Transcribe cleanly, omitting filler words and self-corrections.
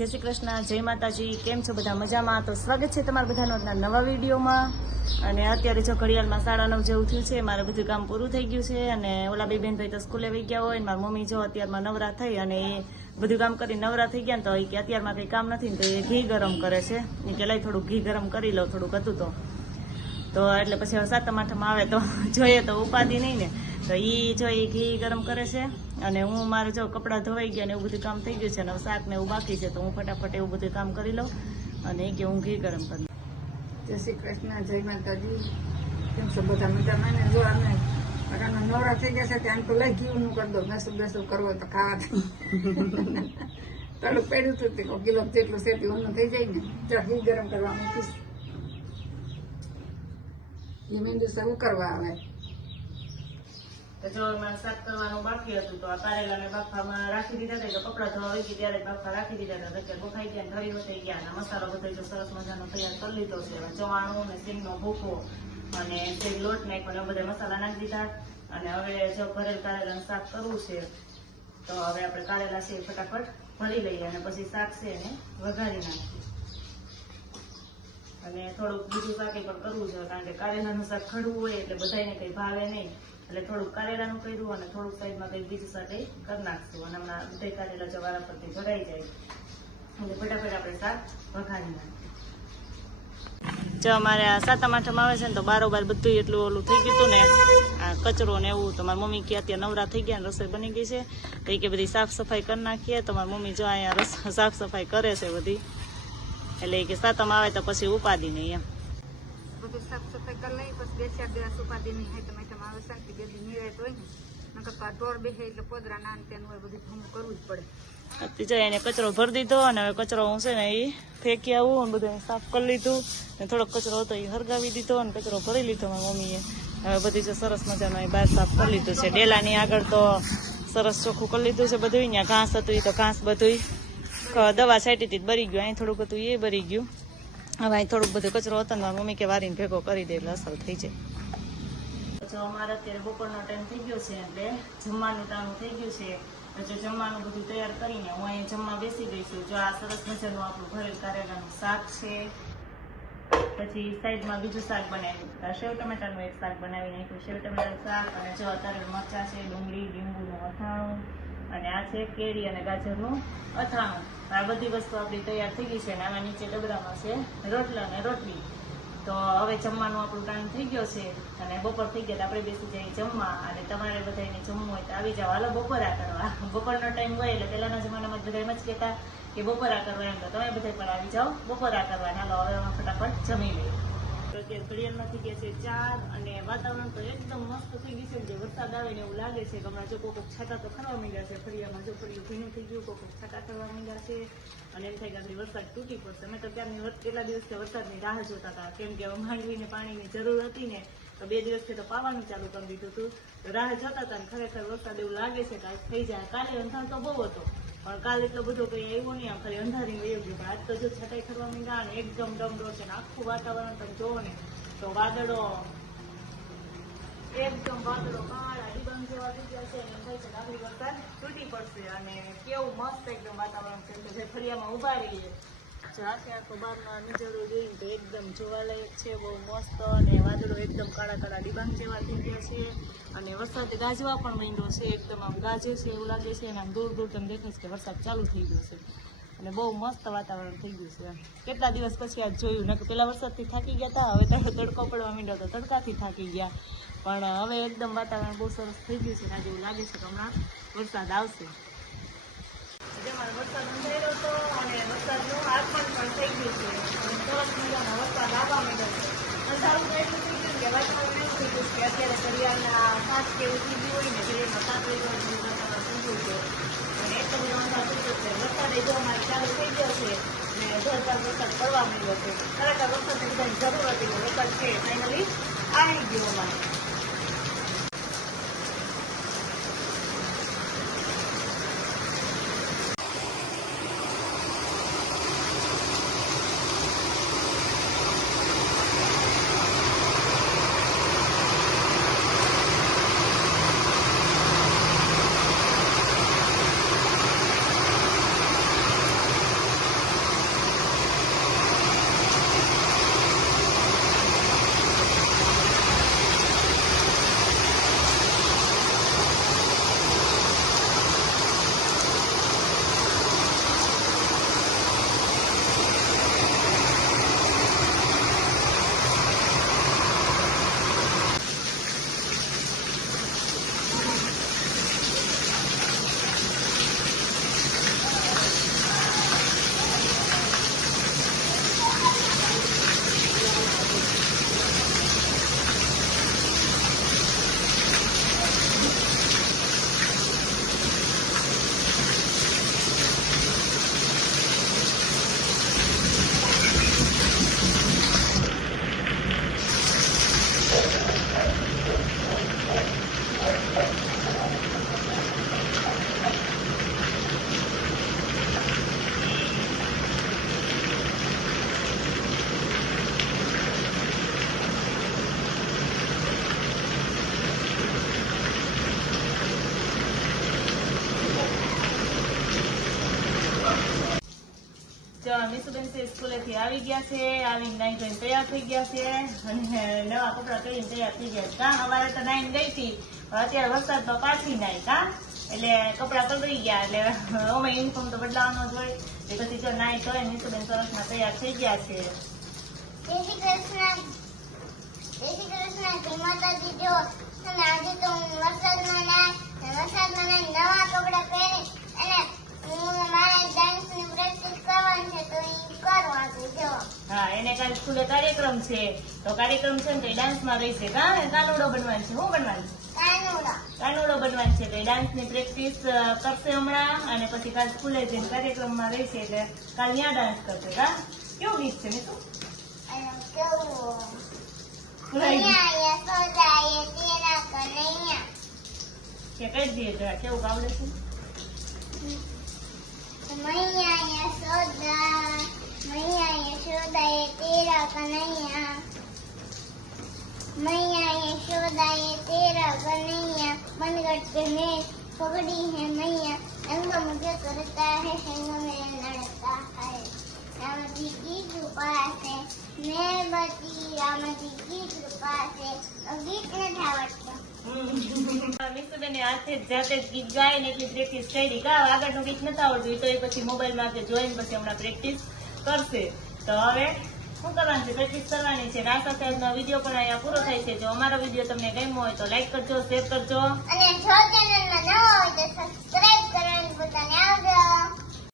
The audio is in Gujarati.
જય શ્રી કૃષ્ણ, જય માતાજી. કેમ છો બધા? મજામાં? તો સ્વાગત છે તમારા બધાનો નવા વિડીયોમાં. અને અત્યારે જો ઘડિયાળમાં 9:30 જેવું થયું છે. મારે બધું કામ પૂરું થઈ ગયું છે અને ઓલા બે બેનભાઈ તો સ્કૂલે વહી ગયા હોય. મારી મમ્મી જો અત્યારમાં નવરા થઈ અને એ બધું કામ કરી નવરા થઈ ગયા ને તો એ કે અત્યારમાં કંઈ કામ નથી ને તો એ ઘી ગરમ કરે છે. એ કે લઈ થોડુંક ઘી ગરમ કરી લઉં, થોડુંક હતું તો એટલે પછી હવે 7મ 8મ આવે તો જોઈએ તો ઉપાધિ નહીં ને. તો એ જો એ ઘી ગરમ કરે છે અને હું મારે જો કપડાં ધોવાઈ ગયા ને એવું બધું કામ થઈ ગયું છે અને શાક ને એવું બાકી છે તો હું ફટાફટ એવું બધું કામ કરી લઉં અને એ કે હું ઘી ગરમ કરી. જય શ્રી કૃષ્ણ, જય માતાજી. કેમ છો બધા? મજામાં ને? જો અમે નવરા થઈ ગયા છે ત્યાં તો લઈ ઘી નું કરી દો. બેસું કરવો તો ખાવા તળું પડ્યું હતું તે કિલો જેટલું સેટી ઊનું થઈ જાય ને ત્યાં ઘી ગરમ કરવા મૂકીશ. એ મીંડું શરૂ કરવા આવે તો જો મારે શાક કરવાનું બાકી હતું તો આ કારેલાને બાફામાં રાખી દીધા હતા. તો કપડાં ધોવા આવી ત્યારે બાફા રાખી દીધા હતા. અત્યારે બફાઈ ગયા, ઢળી વટાઈ ગયા અને મસાલો બધો જો સરસ મજાનો તૈયાર કરી લીધો છે. ચવાણું ને સિંગનો ભૂકો અને સિંગ લોટ નાખ્યો બધા મસાલા નાખી દીધા અને હવે જો ભરેલ કારેલાનું શાક કરવું છે તો હવે આપણે કારેલા છે ફટાફટ ભરી લઈએ અને પછી શાક છે એને વઘારી નાખીએ. અને થોડુંક બીજું શાક પણ કરવું છે કારણ કે કારેલાનું શાક ખડવું હોય એટલે બધાને કંઈ ભાવે નહીં એટલે થોડુંક કારેલાનું કર્યું અને થોડુંક સાઈડમાં કંઈક બીજું શાક કરી નાખશું અને હમણાં બધા કારેલા જવારા પરથી ભરાઈ જાય એટલે ફટાફટ આપણે શાક વઘારી નાખીએ. જો અમારે આ 7મ 8મ આવે છે ને તો બારોબાર બધું એટલું ઓલું થઈ ગયું હતું ને આ કચરો ને એવું. તો મારી મમ્મી કે અત્યારે નવરા થઈ ગયા ને રસોઈ બની ગઈ છે તો કે બધી સાફ સફાઈ કરી નાખીએ. તો મારી મમ્મી જો અહીંયા સાફ સફાઈ કરે છે બધી એટલે કે 7મ આવે તો પછી ઉપાધિ નહીં એમ બધું સાફ સફાઈ કરી લઈ પછી 2-4 દિવસ ઉપાધિ નહીં થાય. તમે આવે શાંતિ બે દી નિરાયત હોય ને નકર તો આ ઢોર બેસે એટલે પોદરા નાન તેનું હોય બધું ભૂમું કરવું જ પડે. અત્યારે એને કચરો ભરી દીધો અને હવે કચરો હું છે ને એ ફેંકી આવું અને બધું સાફ કરી લીધું ને થોડોક કચરો હતો એ હરગાવી દીધો અને કચરો ભરી લીધો મારી મમ્મીએ. હવે બધી જો સરસ મજાનો એ બહાર સાફ કરી લીધું છે. ડેલાની આગળ તો સરસ ચોખ્ખું કરી લીધું છે બધું. અહીંયા ઘાસ હતું એ તો ઘાસ બધું દવા છાંટી હતી બરી ગયું. અહીં થોડુંક હતું એ બરી ગયું. હવે અહીં થોડુંક બધું કચરો હતો ને મારી મમ્મી કે વારીને ભેગો કરી દે એટલે અસર થઈ જાય. જો અમારે અત્યારે બપોરનો ટાઈમ થઈ ગયો છે એટલે જમવાનું ટાણું થઈ ગયું છે. જો જમવાનું બધું તૈયાર કરીને હું અહીંયા જમવા બેસી ગઈ છું. જો આ સરસ મજાનું આપણું ભરેલ કારેલાનું શાક છે. પછી સાઈડમાં બીજું શાક બનાવ્યું, સેવ ટમેટાનું એક શાક બનાવી નાખ્યું, સેવ ટમેટાનું શાક અને જો અત્યારે મરચાં છે, ડુંગળી, લીંબુનું અથાણું અને આ છે કેરી અને ગાજરનું અથાણું. આ બધી વસ્તુ આપણી તૈયાર થઈ ગઈ છે અને આના નીચે ડબરામાં છે રોટલા અને રોટલી. તો હવે જમવાનું આપણું ટાઈમ થઈ ગયો છે અને બપોર થઈ ગયા તો આપણે બેસી જઈએ જમવા. અને તમારે બધાને જમવું હોય તો આવી જાઓ, હાલો બપોરા કરવા. બપોરનો ટાઈમ હોય એટલે પહેલાના જમાનામાં બધા એમ જ કહેતા કે બપોરા કરવા એમ. તો તમે બધા પણ આવી જાઓ બપોરા કરવા. હાલો હવે અમે ફટાફટ જમી લઈએ. અત્યારે ઘડિયાળમાં થઈ ગયા છે 4 અને વાતાવરણ તો એકદમ મસ્ત થઈ ગયું છે. જે વરસાદ આવે ને એવું લાગે છે. હમણાં જો કોક છાતા તો ખરવા માંડ્યા છે. ફળિયામાં જો ફળિયું ભીનું થઈ ગયું, કોક છાતા ખરવા માંડ્યા છે અને એમ થાય કે વરસાદ તૂટી પડશે. અમે તો ત્યારની કેટલા દિવસથી વરસાદની રાહ જોતા હતા કેમ કે માંડવીને પાણીની જરૂર હતી ને તો 2 દિવસથી તો પાવાનું ચાલુ કરી દીધું હતું. રાહ જોતા હતા ને ખરેખર વરસાદ એવું લાગે છે કે આજ થઈ જાય. કાલે અંધાર તો બહુ હતો પણ કાલે એટલો બધો કંઈ આવ્યો નહીં. આમ ખાલી અંધારી વયું ગયું. આજ તો જો છટાઈ ખરવા માંડ્યા અને એકદમ ડમડો છે ને આખું વાતાવરણ તમે જોવો ને તો વાદળો એકદમ વાદળો કાળા ડિબાંગ જેવા થઈ ગયા છે અને એમ થાય છે કે આગળ વરસાદ તૂટી પડશે. અને કેવું મસ્ત એકદમ વાતાવરણ છે એટલે જે ફળિયામાં ઉભા રહીએ આખે આખો બહારના નજારો જોઈને તો એકદમ જોવાલાયક છે. બહુ મસ્ત અને વાદળો એકદમ કાળા કાળા ડિબાંગ જેવા થઈ ગયા છે અને વરસાદ ગાજવા પણ માંડ્યો છે. એકદમ આમ ગાજે છે એવું લાગે છે અને આમ દૂર દૂર તમે દેખાય છે કે વરસાદ ચાલુ થઈ ગયો છે અને બહુ મસ્ત વાતાવરણ થઈ ગયું છે. કેટલા દિવસ પછી આજ જોયું ને કે પેલા વરસાદથી થાકી ગયા હતા, હવે તો તડકો પડવા માંડ્યો તો તડકાથી થાકી ગયા પણ હવે એકદમ વાતાવરણ બહુ સરસ થઈ ગયું છે. આજે એવું લાગે છે કે હમણાં વરસાદ આવશે. જેમાં વરસાદ અંધાર્યો હતો અને વરસાદનું આગમન પણ થઈ ગયું છે અને સરસ મજાનો વરસાદ આવવા માંડ્યો છે. અંધારું તો એટલું થઈ ગયું કે વાતાવરણ એવું થઈ ગયું કે અત્યારે ઘડિયાળના 5 કે એવું થઈ ગયું હોય ને ઘડિયાળમાં 7 વાગ્યા વાતાવરણ થઈ ગયું છે અને એટલો બધો અંધાર થઈ ગયો છે. વરસાદ જો અમારે ચાલુ થઈ ગયો છે અને જોરદાર વરસાદ પડવા માંડ્યો છે. ખરેખર વરસાદની બધાની જરૂર હતી કે વરસાદ છે ફાઇનલી આવી ગયો અમારે. જો મિસુબેન છે સ્કૂલેથી આવી ગયા છે, આવીને નાઈ ધોઈને તૈયાર થઈ ગયા છે અને નવા કપડાં પહેરીને તૈયાર થઈ ગયા છે. કા અમારે તો નાઈને ગઈ હતી, અત્યારે વરસાદમાં પાછી નાઈ કા એટલે કપડાં પલળી ગયા એટલે અમે યુનિફોર્મ તો બદલાવાનો જ હોય એટલે પછી જો નાઈ ધોઈ મિસુબેન સરસમાં તૈયાર થઈ ગયા છે. જય શ્રી કૃષ્ણ. જય શ્રી કૃષ્ણ. જય માતાજી. જો તમે આજે તો હું વરસાદમાં નવા કપડાં પહેરી અને હું મારા ડાન્સની પ્રેક્ટિસ કરવાની છે તો એ કરું આજે જો. હા એને કાલે સ્કૂલે કાર્યક્રમ છે તો કાર્યક્રમ છે ને તો ડાન્સમાં રહેશે કા કાનુડો બનવાનું છે. શું બનવાનું છે? કાનુડો. કાનુડો બનવાનું છે એટલે ડાન્સની પ્રેક્ટિસ કરશે હમણાં અને પછી કાલ સ્કૂલે જઈને કાર્યક્રમમાં રહેશે એટલે કાલ ત્યાં ડાન્સ કરશે કા. કેવું ગીત છે ને તું અને કેવું ભૂલાઈ ગયું કનૈયા સોદાએ તેરા કનૈયા. કે કહી દઈએ જરા કેવું આવડે છે. મૈયા યશોદાએ તેરા કનૈયા. मैया यशोदा ये तेरा कन्हैया मनगढ़ के में पगड़ी है मैया रंग मुझे करता है संग में लड़ता है राम जी की कृपा से मैं बची राम जी की कृपा से गीत નથી આવડતું. મિસુબેન હાથે જાતે જ ગીત ગાય ને એટલી પ્રેક્ટિસ કરી કા આગળનું ગીત નથી આવડતું તો એ પછી મોબાઈલમાં કે જોઈને પછી હમણાં પ્રેક્ટિસ કરશે. તો હવે શું કરવાનું છે? પ્રેક્ટિસ કરવાની છે. આ સાથે આજનો વિડીયો પણ અહીંયા પૂરો થાય છે. જો અમારો વિડીયો તમને ગમ્યો હોય તો લાઈક કરજો, શેર કરજો અને જો ચેનલમાં નવા હોય તો સબસ્ક્રાઇબ કરવાનું ભૂલતા નહીં. આવજો.